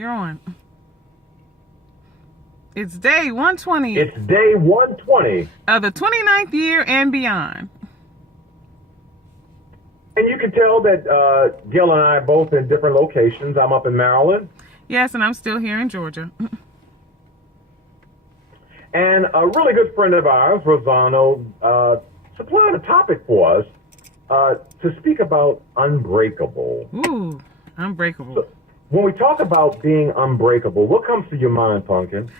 You're on. It's day 120 It's day 120, of the 29th year and beyond. and you can tell that Gil and I are both in different locations. I'm up in Maryland, Yes, and I'm still here in Georgia. and a really good friend of ours, Rossano, supplied a topic for us to speak about unbreakable. Ooh, unbreakable. When we talk about being unbreakable, what comes to your mind, Pumpkin?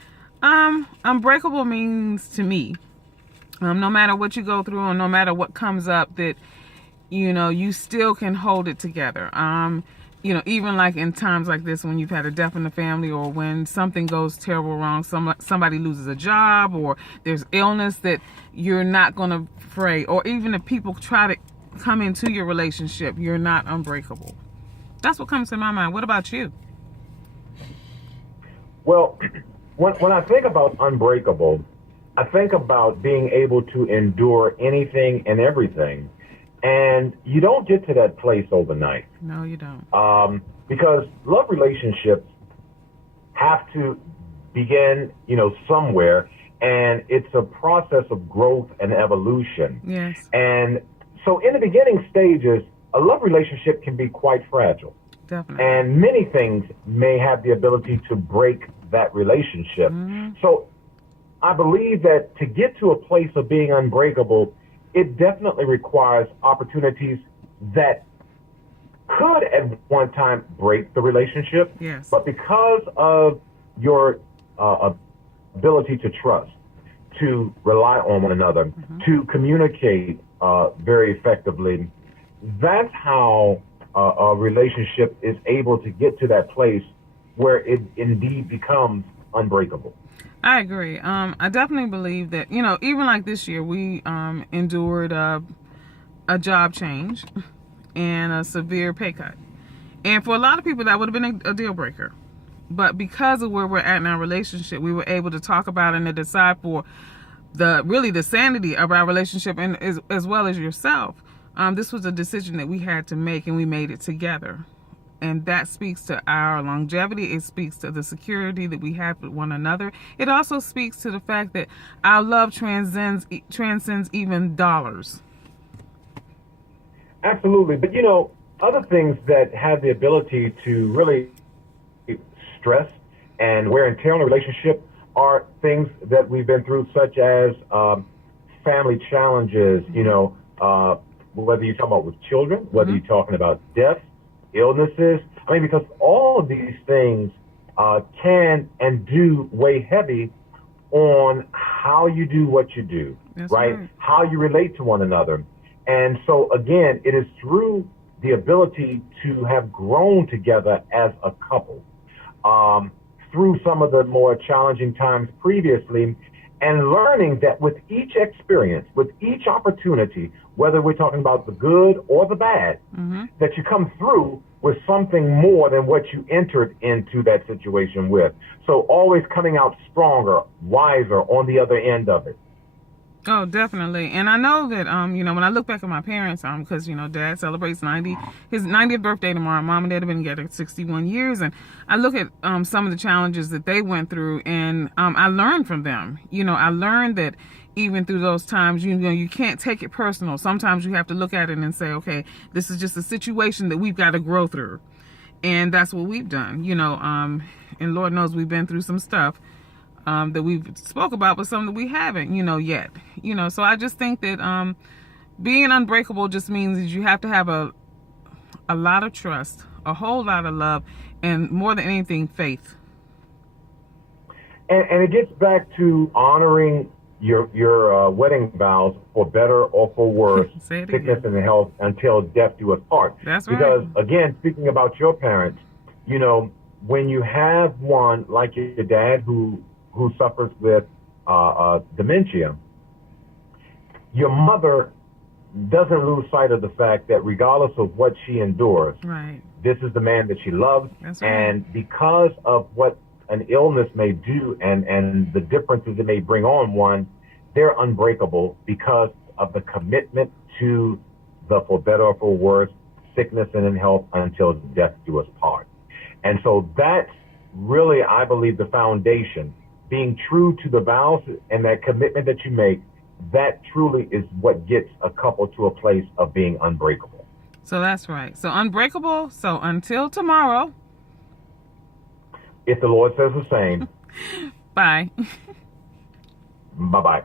Unbreakable means to me, no matter what you go through or no matter what comes up, that you still can hold it together. Even like in times like this when you've had a death in the family or when something goes terrible wrong, somebody loses a job or there's illness, that you're not going to fray. Or even if people try to come into your relationship, you're not unbreakable. That's what comes to my mind. What about you? Well, when I think about unbreakable, I think about being able to endure anything and everything. And you don't get to that place overnight. No, you don't. Because love relationships have to begin, somewhere. And it's a process of growth and evolution. Yes, And so in the beginning stages, a love relationship can be quite fragile. definitely. And many things may have the ability to break that relationship. So I believe that to get to a place of being unbreakable, it definitely requires opportunities that could at one time break the relationship. Yes. But because of your ability to trust, to rely on one another, to communicate very effectively, that's how a relationship is able to get to that place where it indeed becomes unbreakable. I agree. I definitely believe that, even like this year, we endured a job change and a severe pay cut. And for a lot of people, that would have been a deal breaker. But because of where we're at in our relationship, we were able to talk about it and to decide for the sanity of our relationship, and as well as yourself. This was a decision that we had to make, and we made it together. And that speaks to our longevity. It speaks to the security that we have with one another. It also speaks to the fact that our love transcends even dollars. Absolutely. But other things that have the ability to really stress and wear and tear on a relationship are things that we've been through, such as family challenges, whether you're talking about with children, whether you're talking about death, illnesses. I mean, because all of these things can and do weigh heavy on how you do what you do, That's right? right. How you relate to one another. And so, again, it is through the ability to have grown together as a couple, through some of the more challenging times previously, and learning that with each experience, with each opportunity, whether we're talking about the good or the bad, that you come through with something more than what you entered into that situation with. So always coming out stronger, wiser on the other end of it. Oh, definitely. And I know that, when I look back at my parents, because, Dad celebrates his 90th birthday tomorrow. Mom and Dad have been together 61 years. And I look at some of the challenges that they went through, and I learned from them. I learned that even through those times, you can't take it personal. Sometimes you have to look at it and say, okay, this is just a situation that we've got to grow through. And that's what we've done, and Lord knows we've been through some stuff that we've spoke about, but some that we haven't, yet. So I just think that being unbreakable just means that you have to have a lot of trust, a whole lot of love, and more than anything, faith. And it gets back to honoring your wedding vows, for better or for worse, Say it sickness again. and health, until death do us part. That's right. Because, again, speaking about your parents, when you have one like your dad who suffers with dementia, your mother doesn't lose sight of the fact that regardless of what she endures, Right. this is the man that she loves. That's right. And because of what an illness may do and the differences it may bring on one, they're unbreakable because of the commitment to the for better or for worse, sickness and in health until death do us part. And so that's really, I believe, the foundation. Being true to the vows and that commitment that you make, that truly is what gets a couple to a place of being unbreakable. So that's right. So unbreakable. So until tomorrow. If the Lord says the same, Bye. bye-bye.